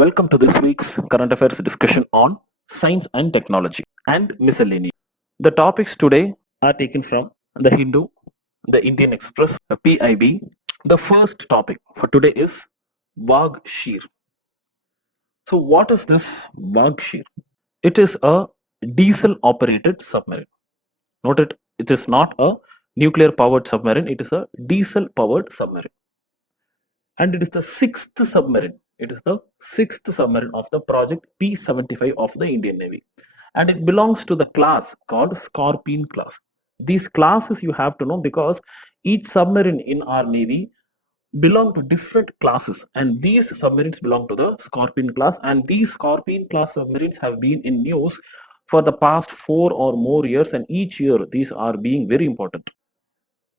Welcome to this week's current affairs discussion on science and technology and miscellaneous. The topics today are taken from the Hindu, the Indian Express, the PIB. The first topic for today is Wagh Shear. So what is this Wagh Shear? It is a diesel operated submarine. Note it is not a nuclear powered submarine, it is a diesel powered submarine. And it is the sixth submarine. It is the sixth submarine of the project P-75 of the Indian Navy. And it belongs to the class called Scorpion class. These classes you have to know because each submarine in our Navy belong to different classes, and these submarines belong to the Scorpion class, and these Scorpion class submarines have been in news for the past 4 or more years, and each year these are being very important.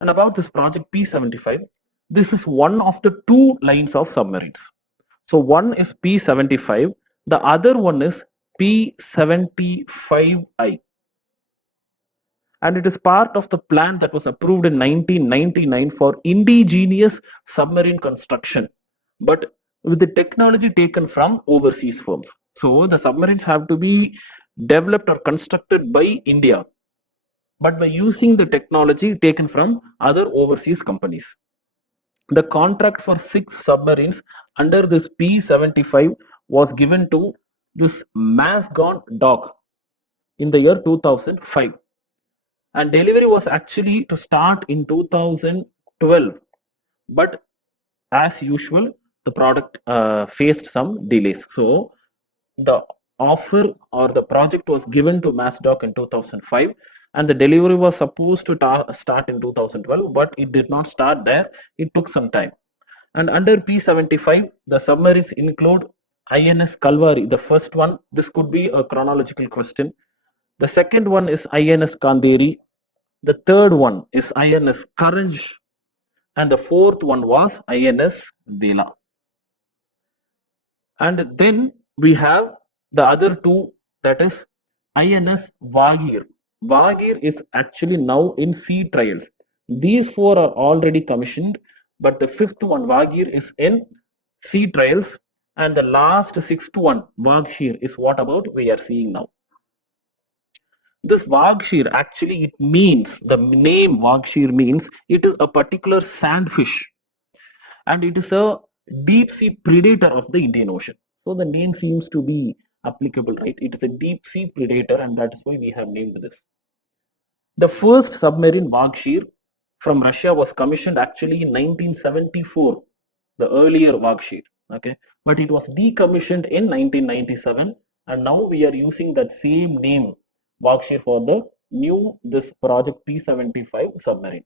And about this project P-75, this is one of the two lines of submarines. So one is P-75, the other one is P-75I. And it is part of the plan that was approved in 1999 for indigenous submarine construction, but with the technology taken from overseas firms. So the submarines have to be developed or constructed by India, but by using the technology taken from other overseas companies. The contract for 6 submarines under this P-75 was given to this Masgon Dock in the year 2005. And delivery was actually to start in 2012, but as usual the product faced some delays. So the offer or the project was given to Masdoc in 2005, and the delivery was supposed to start in 2012, but it did not start there. It took some time. And under P-75 the submarines include INS Kalvari, the first one. This could be a chronological question. The second one is INS Kanderi. The third one is INS Karanj, and the fourth one was INS Vela. And then we have the other two, that is INS Vagir. Vagir is actually now in sea trials. These 4 are already commissioned, but the 5th one, Vagir, is in sea trials, and the last 6th one, Wagh Shear, is what about we are seeing now. This Wagh Shear, actually it means, the name Wagh Shear means it is a particular sandfish, and it is a deep sea predator of the Indian Ocean. So the name seems to be applicable, right? It is a deep sea predator, and that is why we have named this. The first submarine Wagh Shear from Russia was commissioned actually in 1974, the earlier Wagh Shear, okay, but it was decommissioned in 1997, and now we are using that same name Wagh Shear for the new this project P-75 submarine.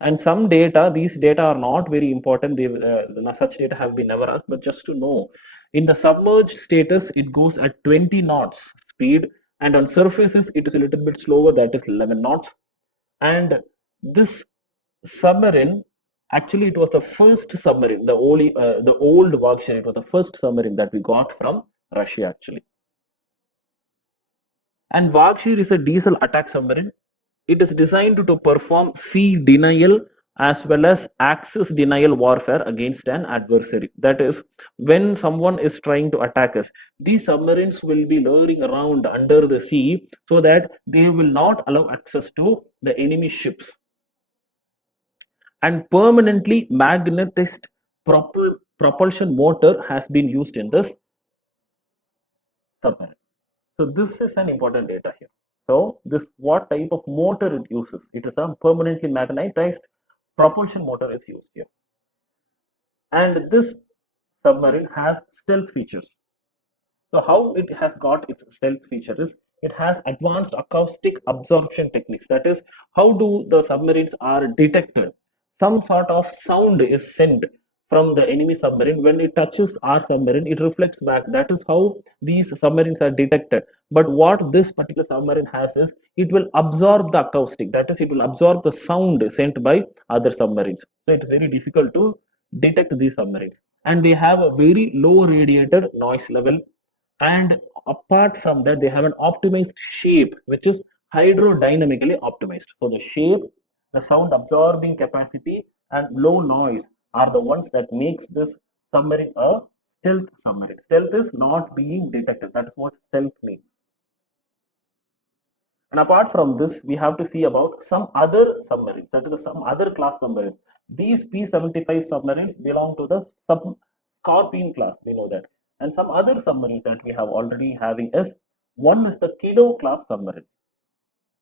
And some data, these data are not very important. Such data have been never asked, but just to know, in the submerged status it goes at 20 knots speed, and on surfaces it is a little bit slower, that is 11 knots. And this submarine, actually it was the first submarine, the old Wagh Shear, it was the first submarine that we got from Russia actually. And Wagh Shear is a diesel attack submarine. It is designed to perform sea denial as well as access denial warfare against an adversary. That is, when someone is trying to attack us, these submarines will be lurking around under the sea so that they will not allow access to the enemy ships. And permanently magnetized propulsion motor has been used in this submarine. So this is an important data here. So this, what type of motor it uses? It is a permanently magnetized propulsion motor is used here. And this submarine has stealth features. So how it has got its stealth feature is, it has advanced acoustic absorption techniques. That is, how do the submarines are detected? Some sort of sound is sent from the enemy submarine. When it touches our submarine, it reflects back. That is how these submarines are detected. But what this particular submarine has is, it will absorb the acoustic. That is, it will absorb the sound sent by other submarines. So it is very difficult to detect these submarines. And they have a very low radiator noise level. And apart from that, they have an optimized shape, which is hydrodynamically optimized. So the shape, the sound absorbing capacity, and low noise are the ones that makes this submarine a stealth submarine. Stealth is not being detected. That is what stealth means. And apart from this, we have to see about some other submarines, that is some other class submarines. These P-75 submarines belong to the Scorpion class, we know that. And some other submarines that we have already having is, one is the Kilo class submarines.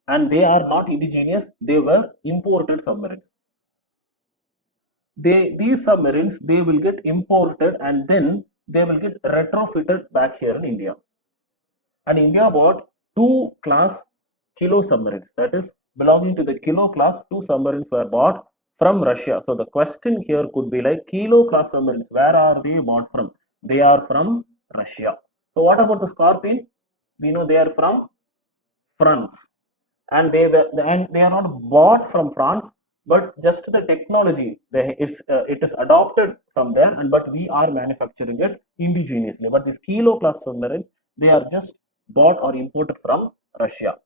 And they are not indigenous, they were imported submarines. These submarines, they will get imported and then they will get retrofitted back here in India. And India bought two class Kilo submarines, that is belonging to the Kilo class. Two submarines were bought from Russia. So the question here could be like, Kilo class submarines, where are they bought from? They are from Russia. So what about the Scorpion? We know they are from France, and they are not bought from France, but just the technology it is adopted from there, and but we are manufacturing it indigenously. But these Kilo class submarines, they are just bought or imported from Russia.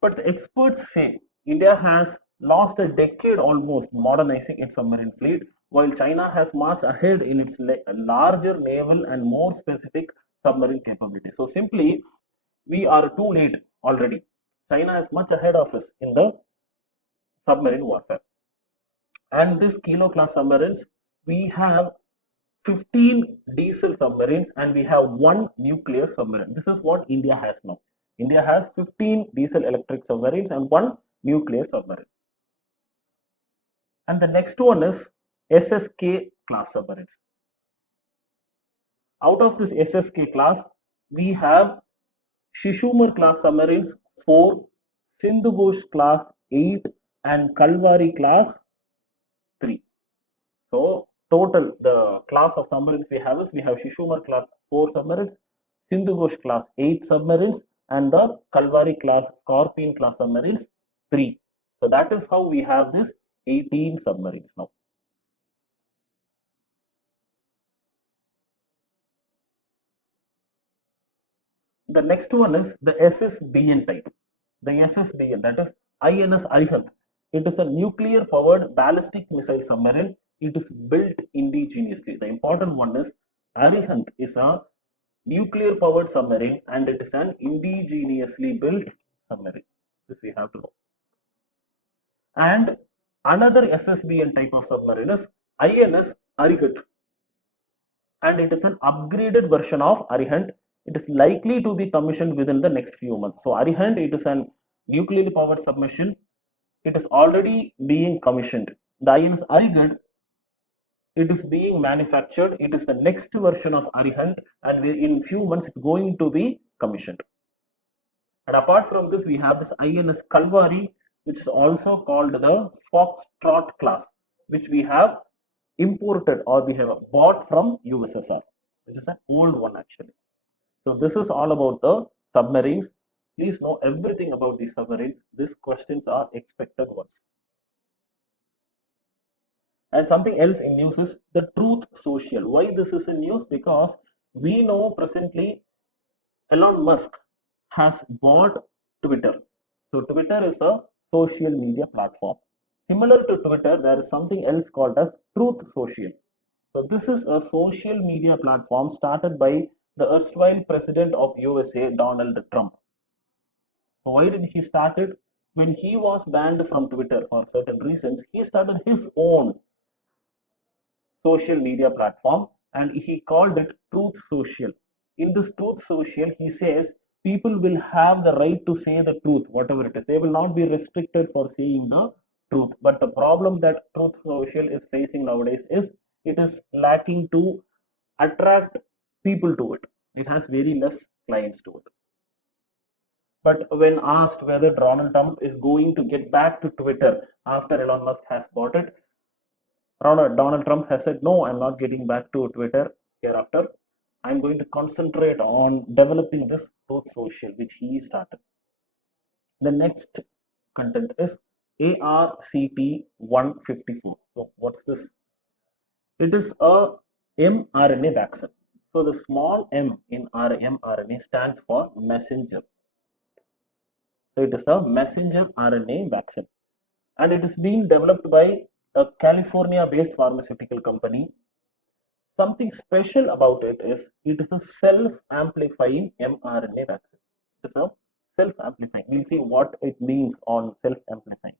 But the experts say India has lost a decade almost modernizing its submarine fleet, while China has marched ahead in its larger naval and more specific submarine capability. So simply, we are too late already. China is much ahead of us in the submarine warfare. And this Kilo class submarines, we have 15 diesel submarines and we have one nuclear submarine. This is what India has now. India has 15 diesel electric submarines and one nuclear submarine. And the next one is SSK class submarines. Out of this SSK class, we have Shishumar class submarines 4, Sindhu Ghosh class 8 and Kalvari class 3. So total the class of submarines we have is, we have Shishumar class 4 submarines, Sindhu Ghosh class 8 submarines and the Kalvari class Scorpion class submarines 3. So that is how we have this 18 submarines now. The next one is the SSBN type. The SSBN, that is INS Arihant. It is a nuclear powered ballistic missile submarine. It is built indigenously. The important one is Arihant is a nuclear powered submarine and it is an indigenously built submarine. This we have to know. And another SSBN type of submarine is INS Arihant, and it is an upgraded version of Arihant. It is likely to be commissioned within the next few months. So Arihant, it is an nuclearly powered submarine. It is already being commissioned. The INS Arihant, it is being manufactured. It is the next version of Arihant, and in few months it's going to be commissioned. And apart from this, we have this INS Kalvari, which is also called the Foxtrot class, which we have imported or we have bought from USSR, which is an old one actually. So this is all about the submarines. Please know everything about these submarines. These questions are expected ones. And something else in news is the Truth Social. Why this is in news? Because we know presently Elon Musk has bought Twitter. So Twitter is a social media platform. Similar to Twitter, there is something else called as Truth Social. So this is a social media platform started by the erstwhile president of USA, Donald Trump. So why did he start it? When he was banned from Twitter for certain reasons, he started his own social media platform and he called it Truth Social. In this Truth Social, he says people will have the right to say the truth, whatever it is. They will not be restricted for saying the truth. But the problem that Truth Social is facing nowadays is it is lacking to attract people to it. It has very less clients to it. But when asked whether Donald Trump is going to get back to Twitter after Elon Musk has bought it, Donald Trump has said, no, I'm not getting back to Twitter hereafter. I'm going to concentrate on developing this Truth Social, which he started. The next content is ARCT 154. So what's this? It is a mRNA vaccine. So the small m in mRNA stands for messenger. So it is a messenger RNA vaccine. And it is being developed by a California-based pharmaceutical company. Something special about it is a self-amplifying mRNA vaccine. It's a self-amplifying. We'll see what it means on self-amplifying.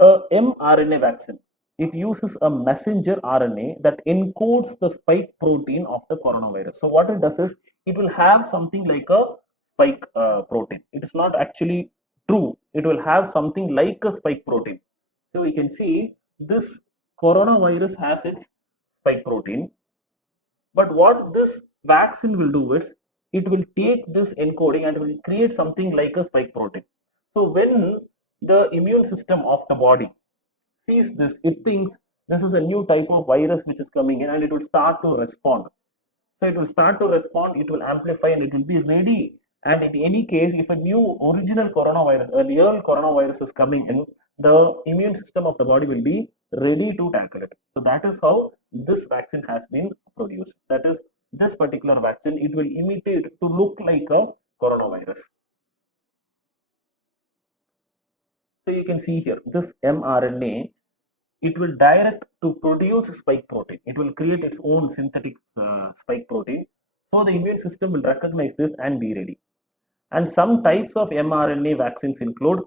A mRNA vaccine. It uses a messenger RNA that encodes the spike protein of the coronavirus. So what it does is it will have something like a spike protein. It is not actually true. It will have something like a spike protein. So we can see this coronavirus has its spike protein. But what this vaccine will do is it will take this encoding and will create something like a spike protein. So when the immune system of the body sees this, it thinks this is a new type of virus which is coming in and it will start to respond. So it will start to respond, it will amplify and it will be ready. And in any case, if a new original coronavirus, a real coronavirus is coming in, the immune system of the body will be ready to tackle it. So that is how this vaccine has been produced. That is, this particular vaccine, it will imitate to look like a coronavirus. So you can see here, this mRNA, it will direct to produce spike protein. It will create its own synthetic spike protein. So the immune system will recognize this and be ready. And some types of mRNA vaccines include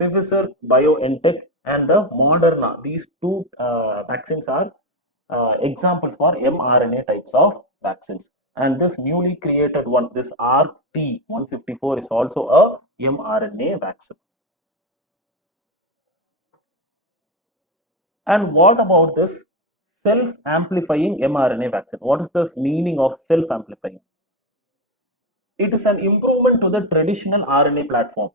Pfizer, BioNTech, and the Moderna. These two vaccines are examples for mRNA types of vaccines. And this newly created one, this RT-154, is also a mRNA vaccine. And what about this self-amplifying mRNA vaccine? What is the meaning of self-amplifying? It is an improvement to the traditional RNA platform.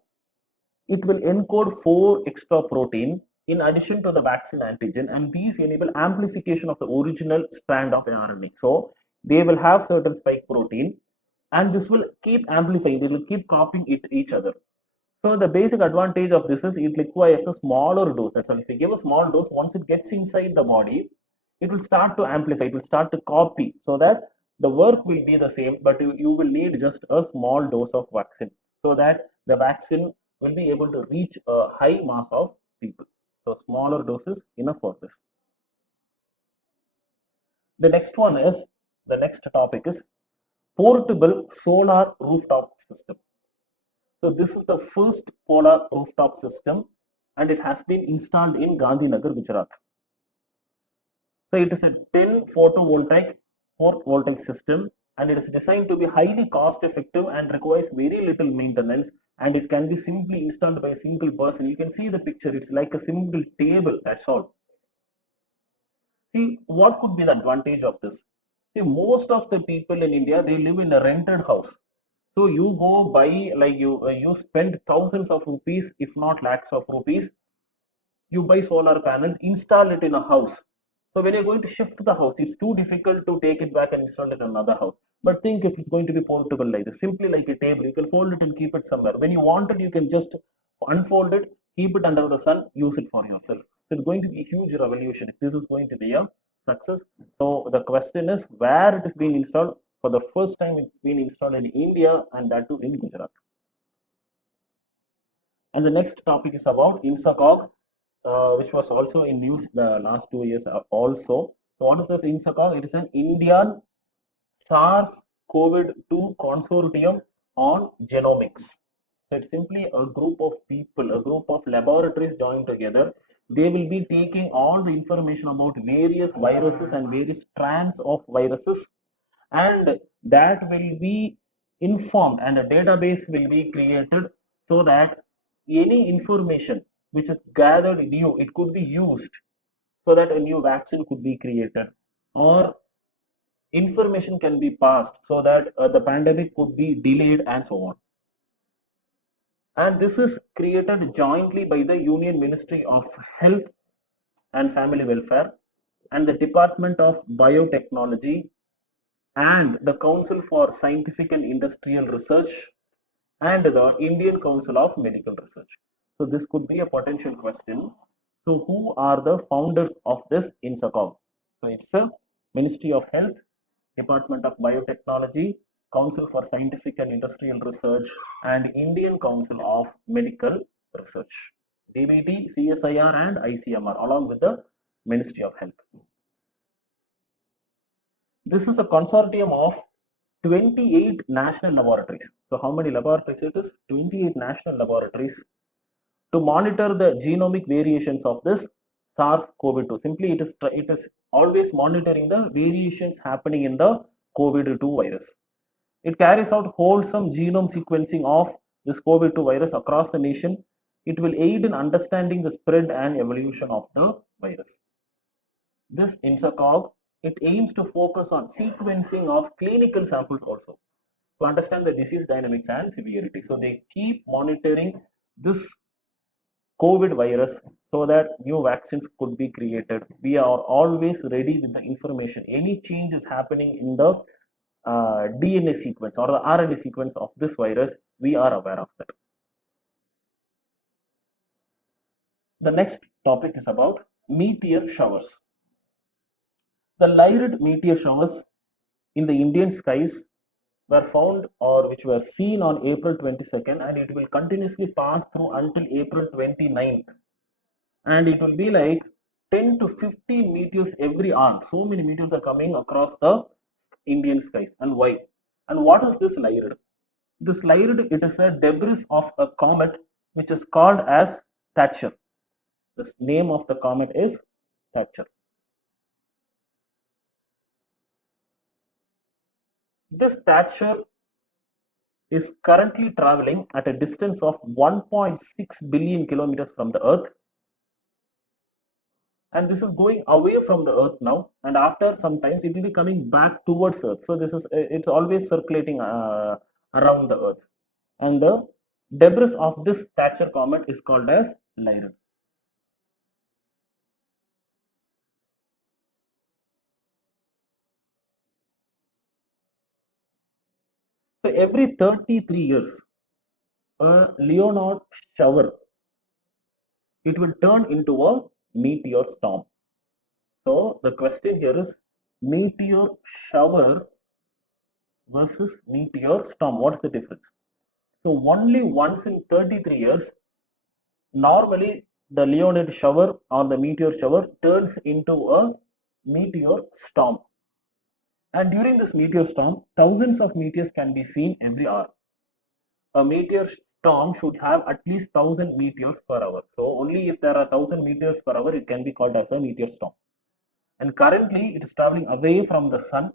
It will encode 4 extra protein in addition to the vaccine antigen, and these enable amplification of the original strand of RNA. So they will have certain spike protein, and this will keep amplifying. They will keep copying each other. So the basic advantage of this is it requires a smaller dose. That's why if you give a small dose, once it gets inside the body, it will start to amplify, it will start to copy, so that the work will be the same, but you will need just a small dose of vaccine, so that the vaccine will be able to reach a high mass of people. So smaller doses enough for this. The next topic is portable solar rooftop system. So this is the first solar rooftop system, and it has been installed in Gandhinagar, Gujarat. So it is a 10 photovoltaic system, and it is designed to be highly cost effective and requires very little maintenance, and it can be simply installed by a single person. You can see the picture, it's like a simple table, that's all. See, what could be the advantage of this? See, most of the people in India, they live in a rented house. So you go buy, like you spend thousands of rupees, if not lakhs of rupees, you buy solar panels, install it in a house. So when you're going to shift the house, it's too difficult to take it back and install it in another house. But think if it's going to be portable like this, simply like a table, you can fold it and keep it somewhere. When you want it, you can just unfold it, keep it under the sun, use it for yourself. So it's going to be a huge revolution if this is going to be a success. So the question is where it is being installed. For the first time, it's been installed in India, and that too in Gujarat. And the next topic is about INSACOG, which was also in news the last 2 years also. So what is this INSACOG? It is an Indian SARS-CoV-2 consortium on genomics. So it's simply a group of people, a group of laboratories joined together. They will be taking all the information about various viruses and various strands of viruses, and that will be informed, and a database will be created, so that any information which is gathered new, it could be used so that a new vaccine could be created, or information can be passed so that the pandemic could be delayed, and so on. And this is created jointly by the Union Ministry of Health and Family Welfare and the Department of Biotechnology and the Council for Scientific and Industrial Research and the Indian Council of Medical Research. So this could be a potential question. So who are the founders of this INSACOG? So it's a Ministry of Health, Department of Biotechnology, Council for Scientific and Industrial Research, and Indian Council of Medical Research. DBT, CSIR and ICMR along with the Ministry of Health. This is a consortium of 28 national laboratories. So how many laboratories it is? 28 national laboratories to monitor the genomic variations of this SARS-CoV-2. Simply, it is always monitoring the variations happening in the COVID-2 virus. It carries out wholesome genome sequencing of this COVID-2 virus across the nation. It will aid in understanding the spread and evolution of the virus. This INSACOG, it aims to focus on sequencing of clinical samples also to understand the disease dynamics and severity. So they keep monitoring this COVID virus so that new vaccines could be created. We are always ready with the information. Any change is happening in the DNA sequence or the RNA sequence of this virus, we are aware of that. The next topic is about meteor showers. The lyrid meteor showers in the Indian skies were found or which were seen on April 22nd, and it will continuously pass through until April 29th. And it will be like 10 to 15 meteors every hour. So many meteors are coming across the Indian skies. And why? And what is this lyrid? This lyrid, it is a debris of a comet which is called as Thatcher. The name of the comet is Thatcher. This Thatcher is currently traveling at a distance of 1.6 billion kilometers from the Earth, and this is going away from the Earth now, and after some times it will be coming back towards Earth. So this is it's always circulating around the Earth, and the debris of this Thatcher comet is called as lyrid. So every 33 years, a Leonard shower, it will turn into a meteor storm. So the question here is meteor shower versus meteor storm. What is the difference? So only once in 33 years, normally the Leonid shower or the meteor shower turns into a meteor storm. And during this meteor storm, thousands of meteors can be seen every hour. A meteor storm should have at least 1000 meteors per hour. So only if there are 1000 meteors per hour, it can be called as a meteor storm. And currently it is traveling away from the sun.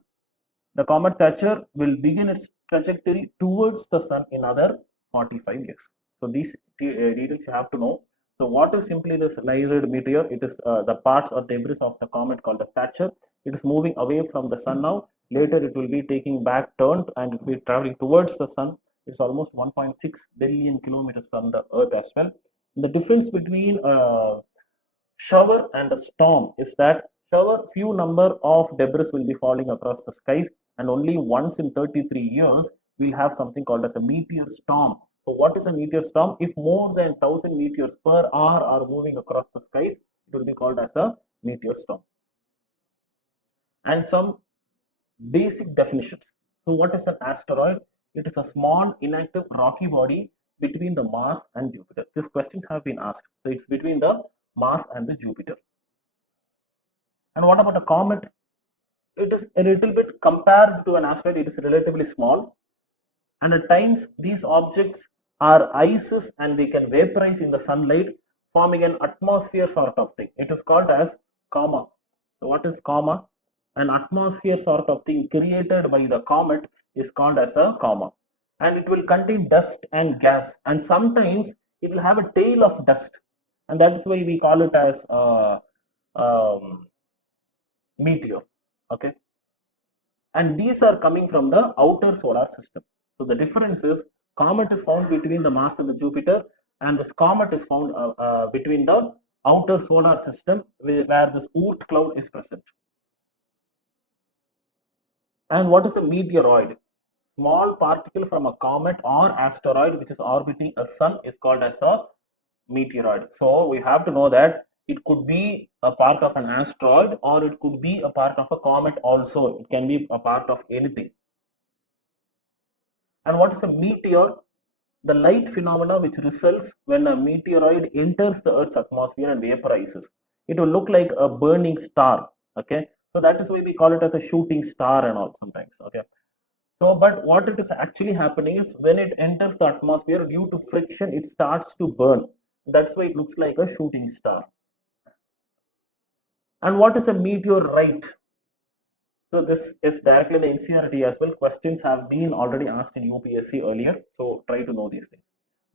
The comet Thatcher will begin its trajectory towards the sun in another 45 years. So these details you have to know. So what is simply this lyrid meteor? It is the parts or debris of the comet called the Thatcher. It is moving away from the sun now. Later it will be taking back turn and it will be traveling towards the sun. It's almost 1.6 billion kilometers from the Earth as well. The difference between shower and a storm is that shower, few number of debris will be falling across the skies, and only once in 33 years we'll have something called as a meteor storm. So what is a meteor storm? If more than 1000 meteors per hour are moving across the skies, it will be called as a meteor storm. And some basic definitions. So what is an asteroid? It is a small inactive rocky body between the Mars and Jupiter. These questions have been asked. So it's between the Mars and the Jupiter. And what about a comet? It is a little bit compared to an asteroid, it is relatively small. And at times these objects are ices and they can vaporize in the sunlight, forming an atmosphere sort of thing. It is called as coma. So what is coma? An atmosphere sort of thing created by the comet is called as a coma. And it will contain dust and gas, and sometimes it will have a tail of dust, and that's why we call it as meteor. Okay, and these are coming from the outer solar system. So the difference is comet is found between the Mars and the Jupiter, and this comet is found between the outer solar system where this Oort cloud is present. And what is a meteoroid? Small particle from a comet or asteroid which is orbiting a sun is called as a meteoroid. So we have to know that it could be a part of an asteroid or it could be a part of a comet also. It can be a part of anything. And what is a meteor? The light phenomena which results when a meteoroid enters the Earth's atmosphere and vaporizes. It will look like a burning star. Okay. So that is why we call it as a shooting star and all sometimes. Okay. So, but what it is actually happening is when it enters the atmosphere due to friction, it starts to burn. That's why it looks like a shooting star. And what is a meteorite? So this is directly in the NCERT as well. Questions have been already asked in UPSC earlier. So try to know these things.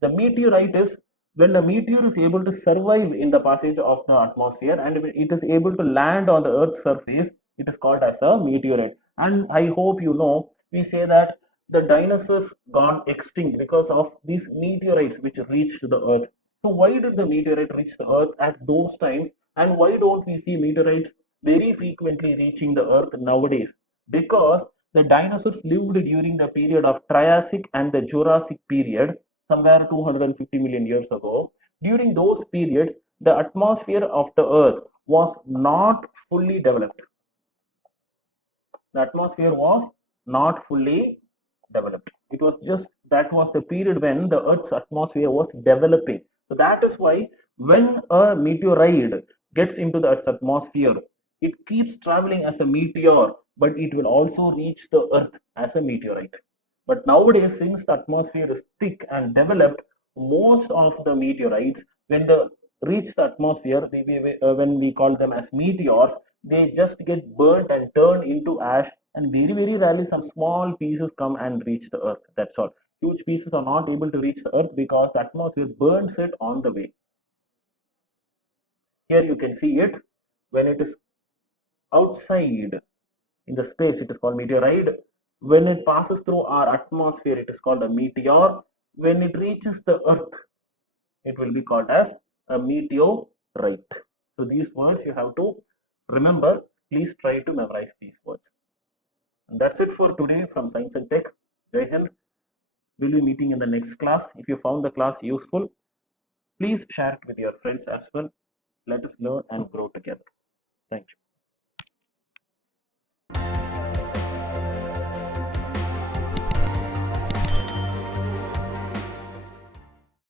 The meteorite is when the meteor is able to survive in the passage of the atmosphere and it is able to land on the Earth's surface, it is called as a meteorite. And I hope you know, we say that the dinosaurs got extinct because of these meteorites which reached the Earth. So why did the meteorite reach the Earth at those times? And why don't we see meteorites very frequently reaching the Earth nowadays? Because the dinosaurs lived during the period of Triassic and the Jurassic period, somewhere 250 million years ago. During those periods, the atmosphere of the Earth was not fully developed. The atmosphere was not fully developed. It was just that was the period when the Earth's atmosphere was developing. So that is why when a meteoroid gets into the Earth's atmosphere, it keeps traveling as a meteor, but it will also reach the Earth as a meteorite. But nowadays, since the atmosphere is thick and developed, most of the meteorites, when they reach the atmosphere, when we call them as meteors, they just get burnt and turned into ash, and very, very rarely some small pieces come and reach the Earth. That's all. Huge pieces are not able to reach the Earth because the atmosphere burns it on the way. Here you can see it when it is outside in the space, it is called meteoroid. When it passes through our atmosphere, it is called a meteor. When it reaches the Earth, it will be called as a meteorite. So these words you have to remember. Please try to memorize these words. And that's it for today from Science and Tech. Jai Hind. We'll be meeting in the next class. If you found the class useful, please share it with your friends as well. Let us learn and grow together. Thank you.